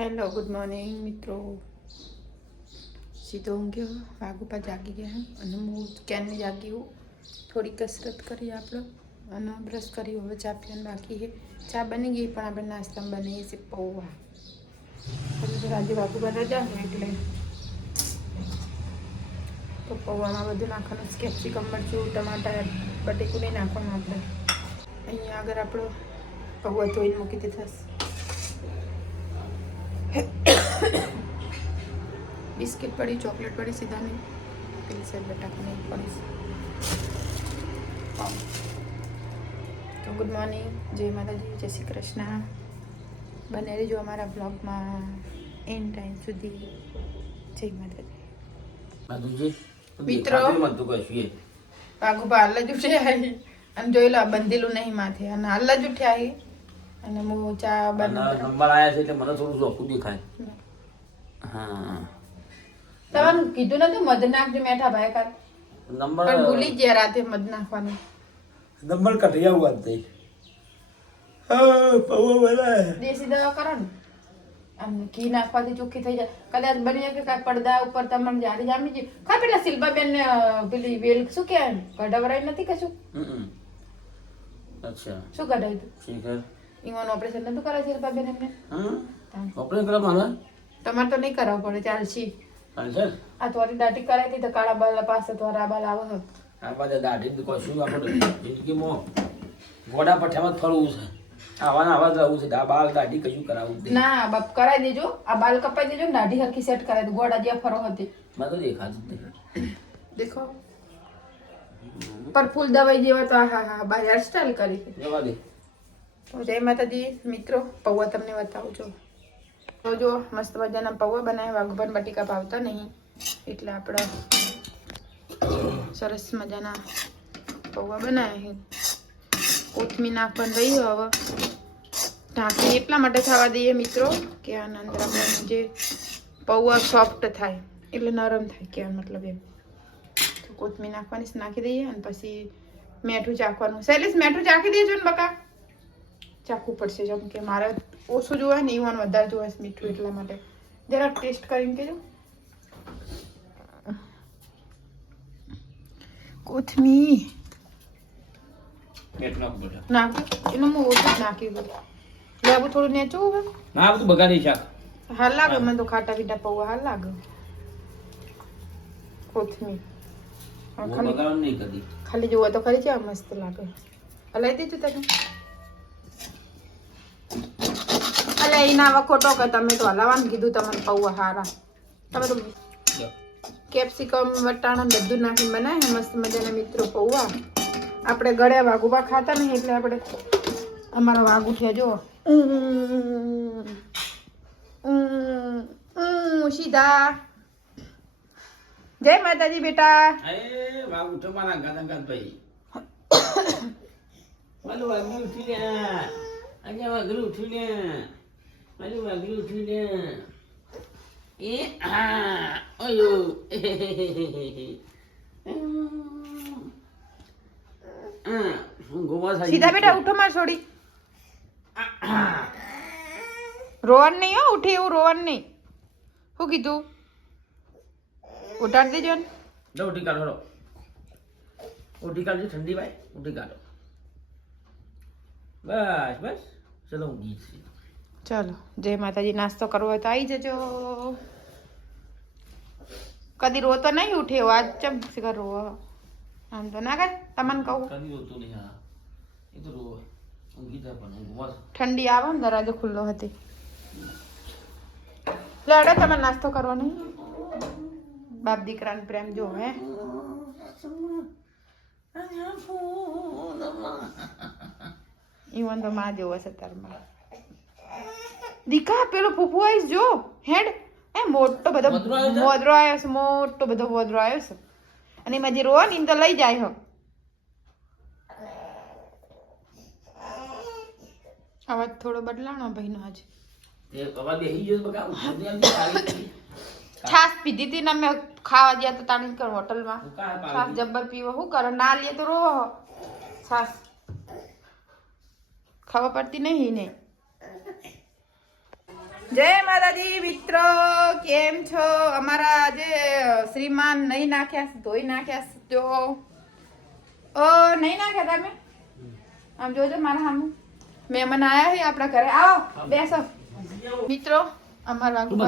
Hello good morning મિત્રો. સીધો ઊંઘ્યો વાઘુપા જાગી ગયા અને હું ક્યારની જાગી થોડી કસરત કરી આપણે અને બ્રશ કરી, હવે ચા પીવાનું બાકી છે ચા બની ગઈ, પણ આપણે નાસ્તામાં બનાવીએ છીએ પૌવા. પછી આજે વાઘુપા રજા ને, એટલે તો પૌવામાં બધું નાખવાનું કેપ્સિકમ, મરચું, ટમાટર, બટેકું નહીં નાખવાનું આપણે. અહીંયા આગળ આપણો પૌવા ધોઈને મૂકી દીધા બિસ્કિટ પડી ચોકલેટ પડી સીધાની પેલી સાઈડ બટાકાની પડી તો ગુડ મોર્નિંગ જય માતાજી જય શ્રી કૃષ્ણ. બને રહેજો અમારા બ્લોગમાં એન ટાઈમ સુધી. જય માતાજી. મિત્રો. વાઘુબા હાલ જ ઉઠ્યા અને જોઈ લો બંધેલું નહીં માથે. અને હાલ જ ઉઠ્યા અને હું ચા બનાવ નંબર આયા છે એટલે મને થોડું ચોખ્ખું દેખાય હા. તમારું કીધું નતું મધ નાખજો મેઠા ભાઈ કાલ નંબર પણ ભૂલી ગયા રાતે મધ નાખવાનું. નંબર કઢી આવું વાત થઈ. દેશી દવા કરો ને. આમ ઘી નાખવાથી ચોખ્ખી થઈ જાય. કદાચ બની કે કાંઈ પડદા ઉપર તમને જારી જામી જાય ખા પેલા શિલ્પાબેન ને પેલી વેલ શું કહેવાય કઢાવરાઈ નથી કશું અચ્છા. શું કઢાવ્યું શિખર? ઈવાનું ઓપરેશન નતું કરાવી છે બાબે ને. ઓપરેશન કરવા મારે તમારે તો નહીં કરાવવું પડે ચાલશી ચાલશે આ થોડી દાઢી કરાવી હતી તો કાળા બાલા પાસે આ બાલ આવે આ બધા દાઢી તો કશું આપણે જિંદગીમાં ગોડા પઠ્યામાં ફરવું છે. આવાના આવા જ છે. આ બાલ દાઢી કશું કરાવવું ના બાપ કરાવી દેજો. આ બાલ કપાઈ દેજો ને દાઢી હરખી સેટ કરાવી દો. ગોડા જ્યાં ફરો હતી મને તો દેખાતું જ દેખો. પર ફૂલ દવાઈ જેવા તો હા હા બા હેરસ્ટાઈલ કરી જવા દે. તો જય માતાજી, મિત્રો, પૌવા તમને બતાવું છું. તો જો, મસ્ત મજાના પૌવા બનાવ્યા. વાઘુભાન બટીકા ભાવતા નહીં. એટલે આપણે સરસ મજાના પૌવા બનાવ્યા છે. કોથમી નાખવાનું રહ્યું હવે. ઢાંકી એટલા માટે થવા દઈએ મિત્રો, કે આના અંદર જે પૌવા સોફ્ટ થાય, એટલે નરમ થાય કે મતલબ એમ. કોથમી નાખવાની નાખી દઈએ અને પછી મેઠું ચાખવાનું. શૈલેષ મેઠું ચાખી દેજો ને બકા. ચાખવું પડશે. જેમ કે મારે ઓછું જોવે ને ઈવન વધારે જોવે છે મીઠું એટલા માટે. જરાક ટેસ્ટ કરીને કહેજો કોથમી પેટ નાખ બેટા નાખ? એનું હું ઓછું જ નાખી દઉં લેવું થોડું નેચું હવે? ના બધું બગાડી શાક. હાલ લાગે મને તો ખાટા પીટા પૌવા હાલ લાગે. કોથમી હવે હું ખાલી બગાડવાનું નહીં કદી. ખાલી જોવો તો ખરી છે મસ્ત લાગે. હલાઈ દેજો તને. અલે એના વખોટો કે તમે તો હલાવાનું કીધું તમને પૌવા હારા. તમે તો કેપ્સિકમ વટાણા બધું નાખીને બનાવે ને મસ્ત મજાના મિત્રો પૌવા. આપણે ગળ્યા વાઘુબા ખાતા નહીં એટલે આપણે અમારો વાઘ ઉઠ્યા જો સીધા. જય માતાજી બેટા. એ ઉઠો મારા ભાઈ. વાલું ઉઠી લે આજે વાઘરું ઉઠી લે વાલું o ઉઠી Julian. એ Ah! Olha! સીધા બેટા ઉઠો માર છોડી. રોવાનું નહીં હો ઉઠી એવું રોવાનું નહીં. શું કીધું? ઉઠાડી દેજો ને. જો ઉઠી કાઢો ઉઠી કાઢજો ઠંડી ભાઈ ઉઠી કાઢો. બસ બસ. ચલો હું ગીત ચાલો જય માતાજી નાસ્તો કરવો હોય તો આવી જજો. કદી રોતો નહીં ઉઠે આજ ચમ શિખર રોવો આમ તો ના કર તમને કહું. કદી રોતો નહીં હા. એ તો રોવો. પણ ઠંડી આવે ને દરવાજો ખુલ્લો હતી. લડે તમે નાસ્તો કરવો નહીં? બાપ દીકરાને પ્રેમ જો હે? ઈવન તો માં જેવો છે તારમાં દીકા પેલો ફૂફુ આવીશ જો હેડ. એ મોટો બધો મોદરો આવ્યો છે? મોટો બધો વોદરો આવ્યો છે. અને એમાં જે રોવા ને તો લઈ જાય હો. અવાજ થોડો બદલાણો ભાઈનો આજે. છાસ પીધી હતી ને અમે ખાવા ગયા તો તાણી કર હોટલમાં છાસ જબ્બર પીવો શું કરો? ના લે તો રોવો છાસ ખબર પડતી નહીં ને જય માતાજી મિત્રો. કેમ છો? અમારા આજે શ્રીમાન નહીં નાખ્યા ધોઈ નાખ્યા તો જો નહીં નાખ્યા તમે? આમ જોજો મારા સામે. મહેમાન આયા છે આપણા ઘરે. આવો બેસો. મિત્રો અમારા તું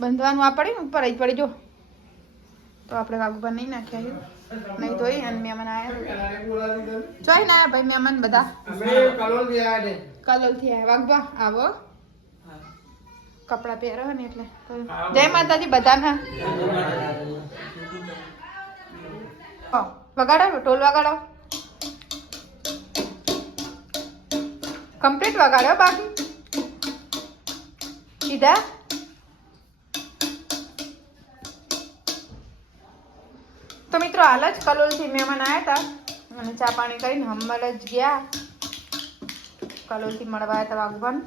બંધવાનું આ પડી ને ઉપર જ પડી જો. તો આપણે વાગુભાઈ નહીં નાખ્યા છે. નહીં ધોઈ અને મહેમાન આયા ચોઈ ના ભાઈ મહેમાન બધા. કલોલથી આવ્યા આવો. કપડા પહેરો ને એટલે. જય માતાજી બધાને. વગાડો ઢોલ વગાડો. કમ્પ્લીટ વગાડ્યો બાકી. સીધા. તો મિત્રો હાલ જ કલોલથી મહેમાન આવ્યા હતા અને ચા પાણી કરીને હમણાં જ ગયા. કલોલથી મળવા આવ્યા હતા વાઘભાન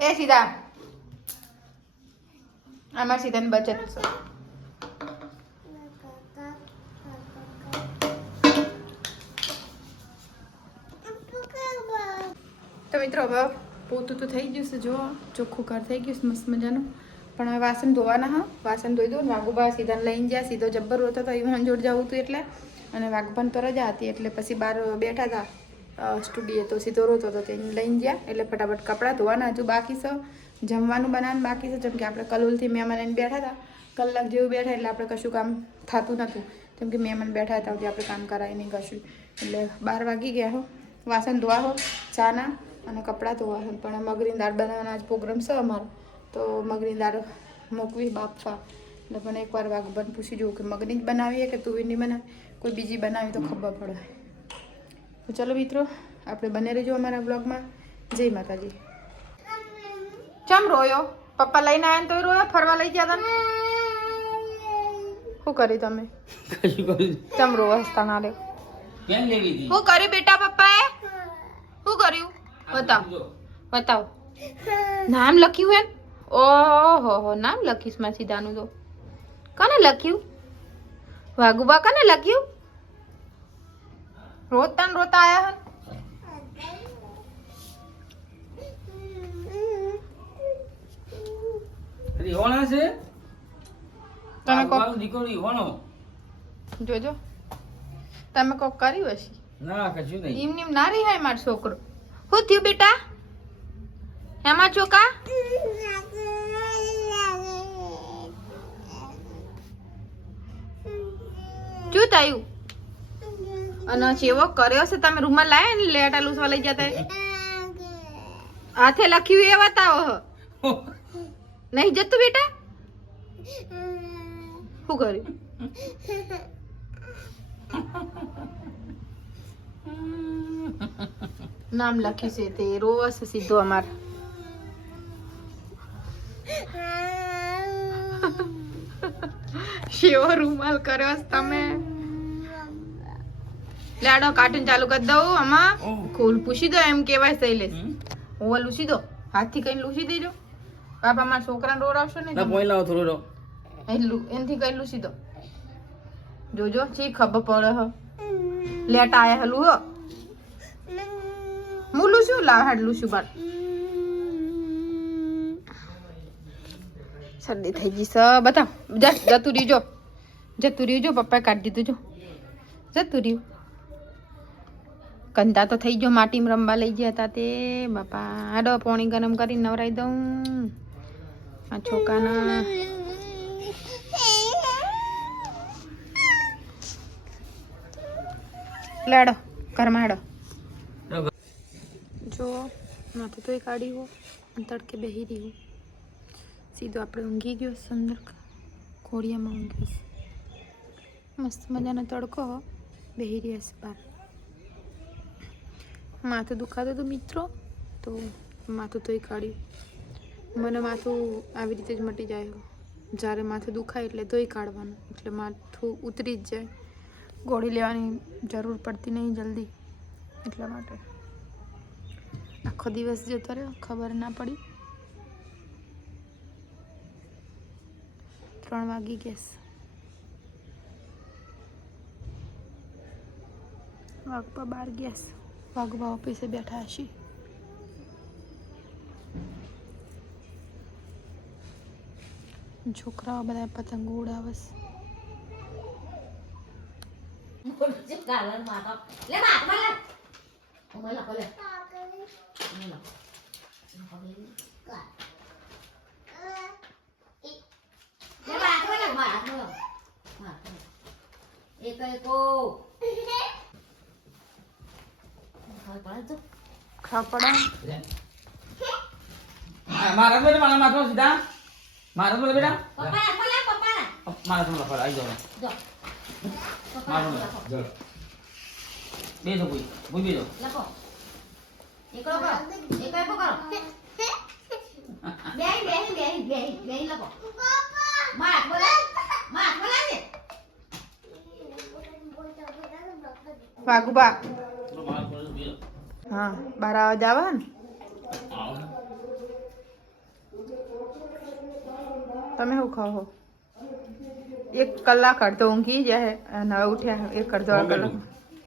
એ સીધા. આમાં સીધાની બચત. છે તો મિત્રો હવે પોતું તો થઈ ગયું છે જો ચોખ્ખું ઘર થઈ ગયું મસ્ત મજાનું. પણ હવે વાસણ ધોવાના, હા. વાસણ ધોઈ દઉં વાઘુબા સીધા લઈને જ્યાં સીધો જબ્બર હોતો હતો ઈવન જોડ જવું હતું એટલે. અને વાઘભાન પર રજા હતી, એટલે પછી બહાર બેઠા હતા. સ્ટુડિયો તો સીધો રોતો હતો તેને લઈને ગયા, એટલે ફટાફટ કપડાં ધોવાના હજુ બાકી છે. જમવાનું બનાવવાનું બાકી છે, જેમ કે આપણે કલોલથી મહેમાન એને બેઠા હતા. કલાક જેવું બેઠા એટલે આપણે કશું કામ થતું નહોતું જેમ કે મહેમાન બેઠા હતા આપણે કામ કરાય નહીં કશું. એટલે બાર વાગી ગયા હો. વાસણ ધોવા હો, ચાના અને કપડાં ધોવા હો. પણ મગની દાળ બનાવવાનો આજ પ્રોગ્રામ છે અમારો. તો મગની દાળ મૂકવી બાફવા. એટલે પણ એકવાર વાઘબન પૂછી જોઉં કે મગની જ બનાવીએ કે તુવેરની બનાવી કોઈ બીજી બનાવી તો ખબર પડે. તો ચલો મિત્રો આપણે બને રહેજો અમારા બ્લોગમાં. જય માતાજી. ચમ રોયો પપ્પા લઈને આવ્યા તો રોયો? ફરવા લઈ ગયા તમે શું કરી તમે? ચમ રોવા હસતા ના? શું કર્યું બેટા પપ્પાએ? શું કર્યું? બતાવ. બતાવ. નામ લખ્યું હે ઓહો હો નામ લખીશમાં સીધાનું તો. કને લખ્યું? વાઘુબા કને લખ્યું? રોતા ને રોતા આયા હન રિહોણા છે તમે કોક મારો દીકરો રિહોણો. જોજો તમે કોક કર્યું હશે ના કશું નહીં એમ નેમ ના રિહાય મારો છોકરો શું થયું બેટા એમાં ચોકા શું થયું અને ચેવો કર્યો છે તમે રૂમમાં લાયા ને લેટા લૂસવા લઈ જતા એ? હાથે લખ્યું એ બતાવો. હ. નહીં જતું બેટા? શું કર્યું? નામ લખ્યું છે તે રોવસ સીધો અમાર. શેવો રૂમાલ કર્યો છે તમે. લાડો કાર્ટૂન ચાલુ કરી દઉં આમાં. ખોલ પૂછી દો એમ કેવાય શૈલેષ? ઓવા લૂસી દો. હાથથી કઈ લૂસી દેજો. બાપા મારા છોકરાને રોડાવશો ને પોઈ લાવો થોડો રહો. એનથી કઈ લૂસી દો. જોજો ચી ખબર પડે હ. લેટ આયા હલું હો હું લૂસું લાવ હાડ લૂસું બાર. શરદી થઈ ગઈ સ બતાવ. જતું રહ્યું જો જતું રહ્યું જો પપ્પાએ કાઢી દીધું જો. જતું રહ્યું. કંતા તો થઈ ગયો, માટીમાં રમવા લઈ ગયા હતા તે. બાપા, હાડો, પોણી ગરમ કરીને નવરાઈ દઉં. આ છોકરાના લાડો ઘરમાં હાડો. જો, માથું તોય કાઢી હો તડકે બેહી રહ્યું સીધો આપણે ઊંઘી ગયો સુંદર ખોડિયામાં ઊંઘ્યો મસ્ત મજાનો તડકો બેહી રહ્યા છે બહાર. માથું દુખાતું હતું મિત્રો તો માથું તોય કાઢ્યું મને માથું આવી રીતે જ મટી જાય જ્યારે માથું દુખાય એટલે તોય કાઢવાનું એટલે માથું ઉતરી જ જાય ગોળી લેવાની જરૂર પડતી નહીં જલ્દી એટલા માટે આખો દિવસ જતો રહ્યો ખબર ના પડી ત્રણ વાગી ગેસ વાગવા બાર છે. વાઘબા ઓફિસે બેઠા હશે છોકરાઓ બધા પતંગ ઉડાવસ એક ગાલર ખાપડા. મારા બોલે મારા માથો સીધા. મારા બોલે બેટા. પપ્પા હાથમાં પપ્પા મારા થોડો લખો આવી જાઓ. જો પપ્પા મારું હાથમાં લખો બે તો ભૂઈ ભૂઈ બે લખો. એકડો કરો એક એકો કરો. બેહી બેહી બેહી બેહી બેહી લખો. માર બોલે. માર ને. જાઓ. હા બાર અવાજ આવે ને તમે શું ખાવ એક કલાક અડધો ઊંઘી જાય અને ઉઠ્યા એક અડધો કલાક.